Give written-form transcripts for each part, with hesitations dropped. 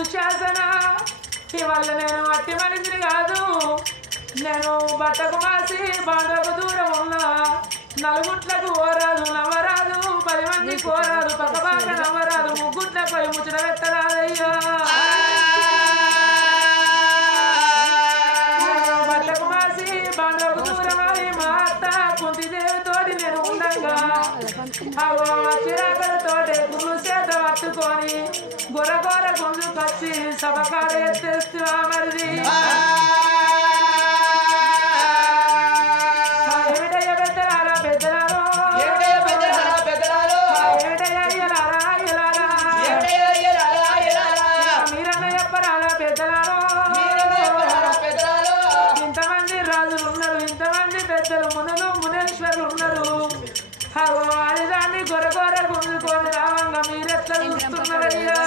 దుశ్శాసన ఇవాళ నేను అట్టి మనిషిని కాదు. నేను బట్టకు మాసి బాండకు దూరం ఉన్నా. నలుగుట్లకు ఓరాదు నవ్వరాదు, 10 మంది కోరాదు పక్కపాక నవ్వరాదు, ముగ్గుట్లపై ముచ్చట పెట్టరాదయ్యా. బట్టకు మాసి బాండకు దూరమై మా అత్త కుంతిదేవితోటి నేను ఉండగా అవో చిరాకలతోటి గుళ్ళు చేత పట్టుకొని గొర్రగొర్ర గుంజుకొచ్చి సభకాడ ఎత్తేస్తున్నా మరిది. ఏమిటయ్య పెద్దలారా పెద్దలారో, ఏమిటయ్య అయ్యలారా మీరన్న చెప్పరారా పెద్దలారో. ఇంతమంది రాజులు ఉన్నారు, ఇంతమంది పెద్దలు మునులు మునేశ్వరులు ఉన్నారు. అవో ఆడిదాన్ని గొర్రగొర్ర గుంజుకొని రావంగా మీరెట్లా చూస్తున్నారయ్యా.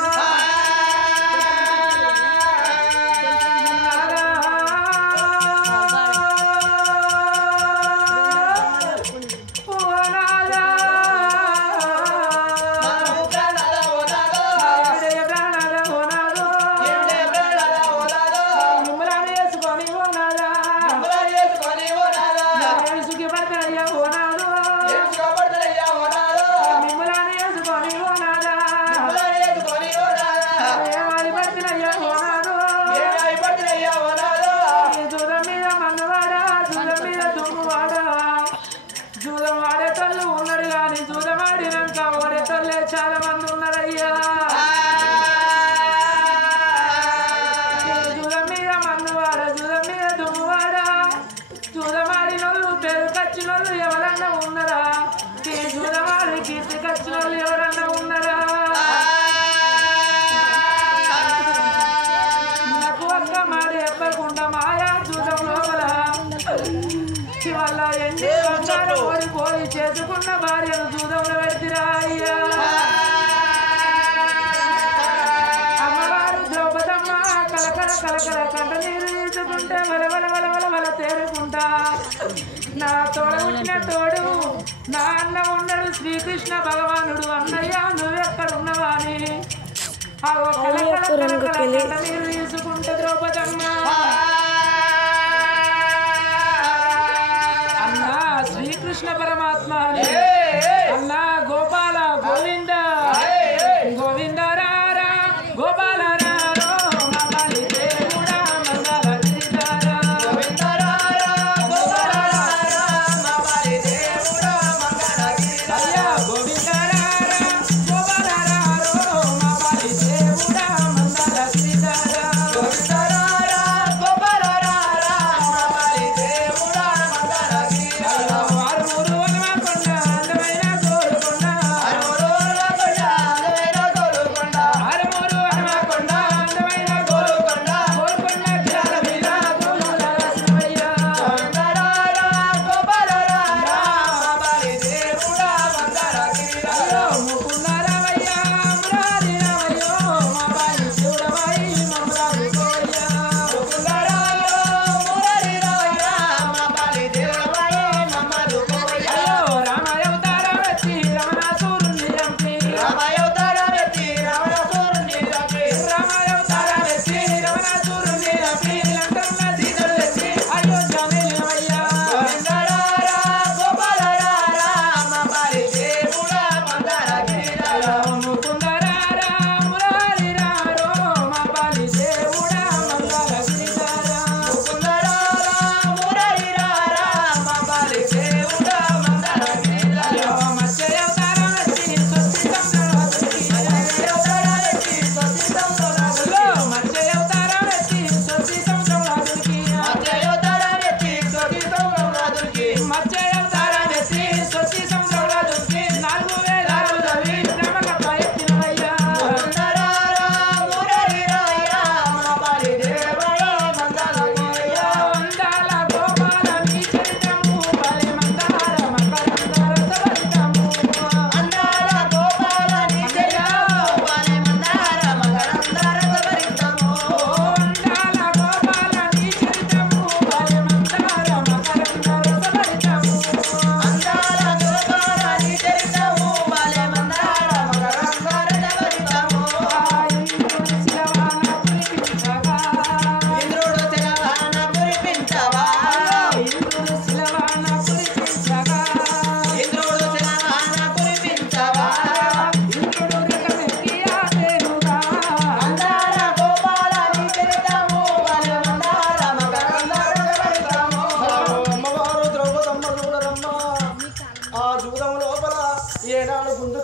జూదం ఆడేటోళ్ళు ఉన్నారు కానీ జూదం ఆడినాక ఓడేటోళ్ళే చాలా మంది ఉన్నారయ్యా. జూదం మీద మన్నువాడ, జూదం మీద దుమ్మువాడ, జూదం ఆడినోళ్ళు పేరు కచ్చినోళ్ళు ఎవరన్నా ఉన్నారా? ఈ జూదం ఆడి కీర్తి కచ్చినోళ్ళు ఎవరన్నా ఉన్నారా? నాకు ఒక్క మాట చెప్పకుండా మాయా జూదం లోపల వల్ల ఎన్ని బంగారం ఓడిపోయి చేసుకున్న భార్యను జూదంలో పెడితిరా అయ్యా. అమ్మవారు ద్రౌపదమ్మ కలకల కలకల కంట నీరు తీసుకుంటే వలవల వలవల వల తేరుకుంటా. నా తోడ పుట్టిన తోడు నా అన్న ఉన్నాడు శ్రీకృష్ణ భగవానుడు. అన్నయ్య నువ్వెక్కడున్నవాని ఆ కలకల కలకల కంట నీరు తీసుకుంటే ద్రౌపదమ్మ శ్రీకృష్ణ పరమాత్మ అన్నా గోపాల గోవింద గోవింద రారా గోపాల రారో మమ్మల్ని దేవుడా మంగళ గిరిధారా. గోవింద రారా గోపాల రారా మమ్మల్ని దేవుడా మంగళ గిరిధారా. గోవింద రారా గోపాల రారో మమ్మల్ని దేవుడా మంగళ గిరిధారా. గోవింద రారా గోపాల రారా మమ్మల్ని దేవుడా మంగళ గిరిధారా.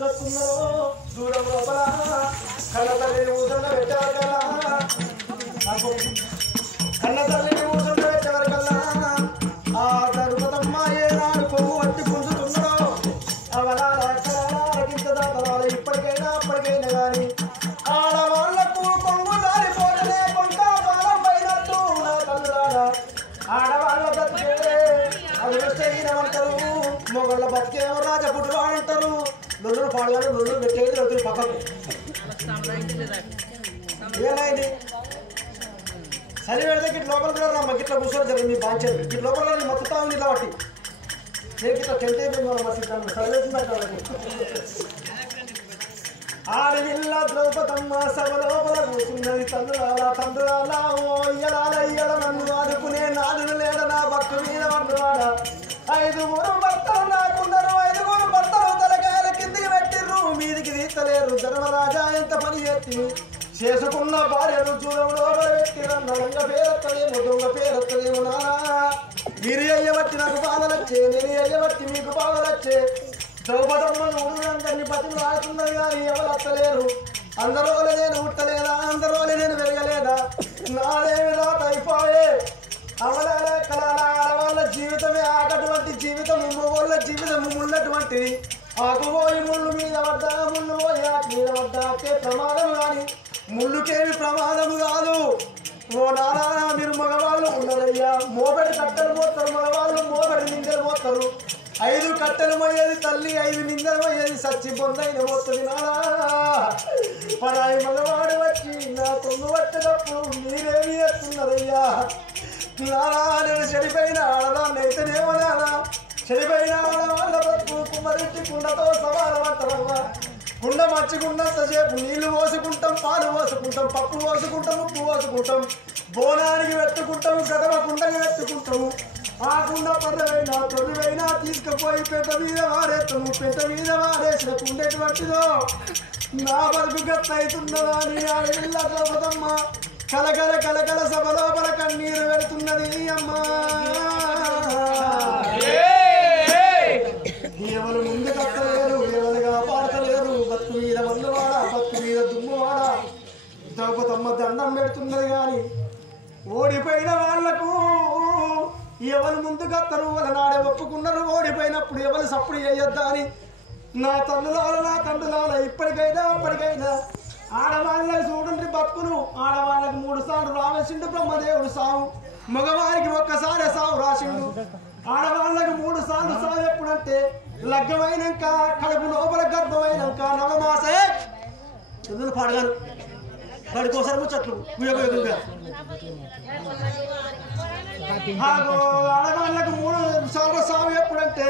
వస్తున్నారో దూరం లోపల కన్న తల్లిని ఊసండ పెట్టేవరకల్లా కన్న తల్లిని ఊసండ పెట్టేవరకల్లా ఆ తరుపతమ్మ ఏనాడు కొవ్వు పట్టి పుంజుతున్నారో అవలాగింత దాతలాల ఇప్పటికైనా అప్పటికైనా కానీ ఆడవాళ్లకు కొంగు దారిపోతనే కొంట బాలం పైనట్టు నా తల్లులారా ఆడవాళ్ళ బతికే అదృష్టహీనమంటారు మొగళ్ళ బతికేమో రాజపుట్టులు అంటారు లొల్లులు పాడగానే లొల్లు పెట్టేది రోజులు పక్కకు ఏమైంది చలి పెడితే గిట్ లోపల కూడా రా గిట్ల కూర్చొని జరిగింది మీ బాధ్యత గిట్ లోపల మొత్తం ఉంది ఇలా బట్టి నేను గిట్ల తెలితే మనం ఆడవిల్ల ద్రౌపదమ్మ సభ లోపల కూర్చున్నది తల్లులాల తండ్రులాల ఓ ఇయ్యలాల ఇయ్యల నన్ను ఆదుకునే నాదులు లేడ నా భక్తు మీద వండువాడ 5 భర్తలు నాకున్నారు 5 భర్తలు తలకాయల కిందికి పెట్టిర్రు మీదికి తీస్తలేరు ధర్మరాజా ఎంత పని చేసి చేసుకున్న భార్యను చూడం లోపల పెట్టిరన్న రంగ పేరత్తలేము దొంగ పేరత్తలేము నానా మీరు అయ్యబట్టి నాకు బాధలొచ్చే నేను అయ్యబట్టి మీకు బాధలొచ్చే ద్రౌపదమ్మ ఊరందరినీ బతుకులు ఆడుతున్నది కానీ ఎవరు అత్తలేరు అందరోలే నేను ఉట్టలేదా అందరోలే నేను పెరగలేదా నాదేమి రాత అయిపోయే అవలాల కళాల ఆడవాళ్ళ జీవితమే ఆకటువంటి జీవితం మగోళ్ళ జీవితం ముళ్ళటువంటిది ఆకుపోయి ముళ్ళు మీద పడ్డా ముళ్ళు పోయి ఆకు మీద పడ్డాకే ప్రమాదం కానీ ముళ్ళుకేమి ప్రమాదం కాదు ఓ నానా మీరు మగవాళ్ళు ఉన్నారయ్యా మోబడి కట్టెలు మోస్తారు మగవాళ్ళు మోబడి నిందలు మోస్తారు 5 కట్టెలు పోయేది తల్లి 5 నిందలు పోయేది సచ్చి బొందైన పోతుంది నానా పరాయి మగవాడు వచ్చి నా తొంగు పట్టినప్పుడు మీరేమి చేస్తున్నారయ్యా నానా నేను చెడిపోయిన ఆడదాన్ని అయితేనేమో నానా చెడిపోయిన ఆడవాళ్ళ బతుకు కుమ్మరింటి కుండతో సమానమంటారమ్మా కుండ మచ్చుకున్నంతసేపు నీళ్లు పోసుకుంటాం పాలు పోసుకుంటాం పప్పు పోసుకుంటాం ఉప్పు పోసుకుంటాం బోనానికి పెట్టుకుంటాము గడవ కుండకి పెట్టుకుంటాము ఆ కుండ పర్రవైనా తొలివైనా తీసుకుపోయి పెంట మీద వారేస్తాము పెంట మీద వారేసిన కుండ ఎటువంటిదో నా బతుకు గట్ట అవుతున్నదా అని ఆడవిల్ల ద్రౌపదమ్మ కలకల కలకల సభ లోపల కన్నీరు పెడుతున్నది అమ్మా ఎవరు ముందు కట్టలేరు ఎవరుగా పాడతలేరు బతుకు మీద మందువాడ బతుకు మీద దుమ్మువాడ ద్రౌపదమ్మ దండం పెడుతున్నది కానీ ఓడిపోయిన వాళ్లకు ఎవరు ముందు కత్తరు వాళ్ళ నాడే ఒప్పుకున్నారు ఓడిపోయినప్పుడు ఎవరు సప్పుడు చేయొద్దా అని నా తల్లులాల నా తండ్రులాల ఇప్పటికైనా అప్పటికైనా ఆడవాళ్ళకి చూడండి బతుకును ఆడవాళ్ళకి 3 సార్లు రావేసిండు బ్రహ్మదేవుడు సావు మగవారికి ఒక్కసారి సావు రాసిండు ఆడవాళ్ళకి 3 సార్లు సావు ఎప్పుడంటే లగ్గమైనాక కడుపు లోపల గర్భమైనాక 9 మాసే చదువులు పాడగాను వాడికోసారి ముచ్చట్లు ఆడవాళ్ళకు 3 సార్లు సావు ఎప్పుడంటే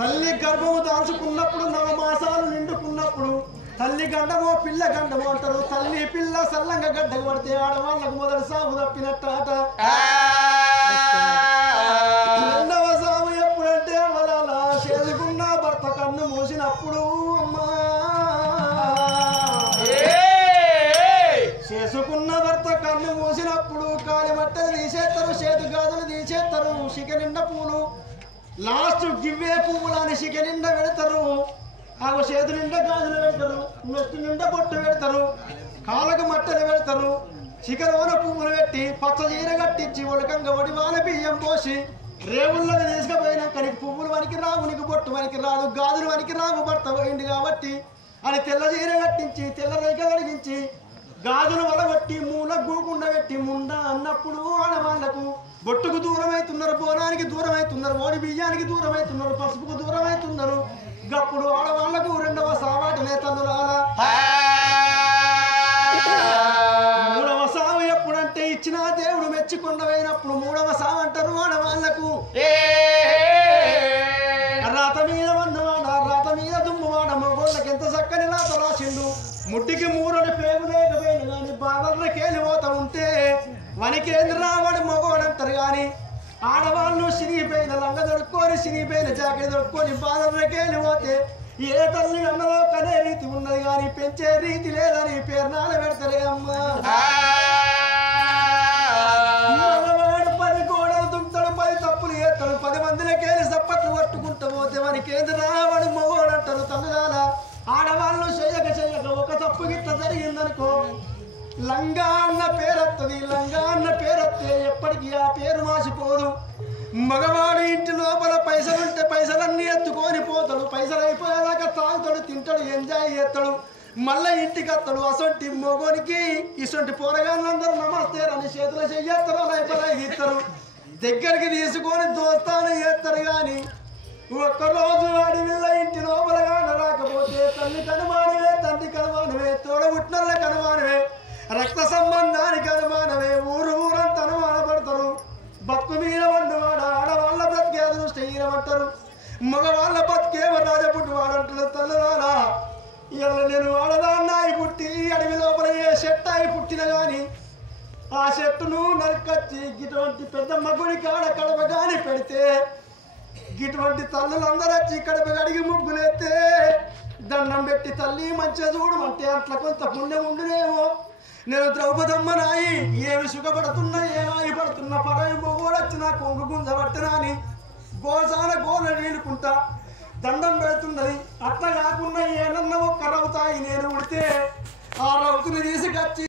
తల్లి గర్భము దాల్చుకున్నప్పుడు 9 మాసాలు నిండుకున్నప్పుడు తల్లి గండమో పిల్ల గండమో అంటారు తల్లి పిల్ల సల్లంగా గడ్డ పడితే ఆడవాళ్ళకు మొదటి సాగు తప్పినట్టాట 2వ సాగు ఎప్పుడంటే అవలాల చేసుకున్న భర్త కన్ను మూసినప్పుడు అమ్మా చేసుకున్న భర్త కన్ను మూసినప్పుడు కాలి మట్టలు తీసేస్తారు చేతు గాజులు తీసేస్తారు శిఖ నిండా పూలు లాస్ట్ గివ్వే పువ్వులని శిఖ నిండా పెడతారు ఆ చేతు నిండా గాజులు పెడతారు నెత్తి నిండా బొట్టు పెడతారు కాళ్ళకు మట్టలు పెడతారు శిఖరోన పువ్వులు పెట్టి పచ్చ చీర కట్టించి ఒడకంగా ఒడివాన బియ్యం పోసి రేవుల్లోకి తీసుకుపోయినాక నీకు పువ్వులు వనికి రావు నీకు బొట్టు వనికి రాదు గాజులు వనికి రావు భర్త పోయింది కాబట్టి అని తెల్ల చీర కట్టించి తెల్ల రేఖ కడిగించి గాజులు వలగొట్టి మూల గూకుండా పెట్టి ముండ అన్నప్పుడు ఆడవాళ్లకు బొట్టుకు దూరం అవుతున్నారు బోనానికి దూరం అవుతున్నారు ఓడి బియ్యానికి దూరం అవుతున్నారు పసుపుకు దూరం అవుతున్నారు గప్పుడు ఆడవాళ్లకు 2వ సావాటనే తల్లులాల 3వ సావు ఎప్పుడంటే ఇచ్చిన దేవుడు మెచ్చుకొండవైనప్పుడు 3వ సావు అంటారు ఆడవాళ్లకు రాత మీద వన్నవాడ రాత మీద దుమ్మువాడ మగోళ్ళకి ఎంత చక్కని రాత రాసిండు ముట్టికి 3 పేరు లేకపోయిన కానీ బాధలకేలిపోతా ఉంటే వనికేంద్ర రావాడు మగోడంటారు కానీ ఆడవాళ్ళు సిరిగిపోయిన లంగ దొడుక్కొని సిరిగిపోయిన జాకెట్ దొడుక్కొని బాధలకేలిపోతే ఏ తల్లి అన్నదో కనే రీతి ఉన్నది కానీ పెంచే రీతి లేదని పేర్నాలు పెడతారే అమ్మా మగవాడు 10 గోడలు దుంతాడు 10 తప్పులు చేస్తాడు 10 మందిలకేలి చప్పట్లు కొట్టుకుంటూ పోతే మనకేంద్ర రావాడు మగోడు అంటారు తల్లులాల ఆడవాళ్ళు జరిగిందనుకో లంగా అన్న పేరొత్తది. లంగా అన్న పేరొత్తే ఎప్పటికీ ఆ పేరు మాసిపోదు. మగవాడు ఇంటి లోపల పైసలుంటే పైసలన్నీ ఎత్తుకొని పోతాడు. పైసలు అయిపోయేదాకా తాగుతాడు, తింటాడు, ఎంజాయ్ చేస్తాడు, మళ్ళీ ఇంటికి వస్తాడు. అసొంటి మొగోనికి ఇసొంటి పోరగాళ్ళందరూ నమస్తే అని చేతులు చెయ్యేస్తారు, అయిపోయి తీస్తారు, దగ్గరికి తీసుకొని దోస్తాను చేస్తారు. కానీ ఒక్కరోజు అడవిల్ల ఇంటి లోపల రాకపోతే తల్లి కనుమానవే, తండ్రి కనుమానవే, తోడబుట్టినల్ల కనుమానవే, రక్త సంబంధానికి అనుమానమే, ఊరంతా అనుమానపడతారు. బతుకు మీద వండువాడ ఆడవాళ్ళ బ్రతికే దృష్టి ఈయనమంటారు, మగవాళ్ళ బతికేమో రాజపుట్టు వాడంటారు. తల్లిదారా ఇలా నేను ఆడదాన్నాయి పుట్టి అడవి లోపల ఏ చెట్టు అయి పుట్టిన కానీ ఆ చెట్టును నరికొచ్చి ఇటువంటి పెద్ద మగుడి కాడ కడప కానీ పెడితే ఇటువంటి తల్లులందరూ వచ్చి కడప గడిగి ముగ్గులేస్తే దండం పెట్టి తల్లి మంచిగా చూడమంటే అట్లా కొంత పుణ్యం ఉండునేమో. నేను ద్రౌపదమ్మ నాయి ఏమి సుఖపడుతున్నా ఏమాయి పడుతున్నా పరాయి మొగోడు వచ్చినా కొంగు గుంజబట్టినా అని గోసాల గోల నీలుకుంటా దండం పెడుతున్నది. అట్లా కాకుండా ఏనన్నా ఒక్క రవుతాయి నేను ఉడితే ఆ రౌతుని తీసుకొచ్చి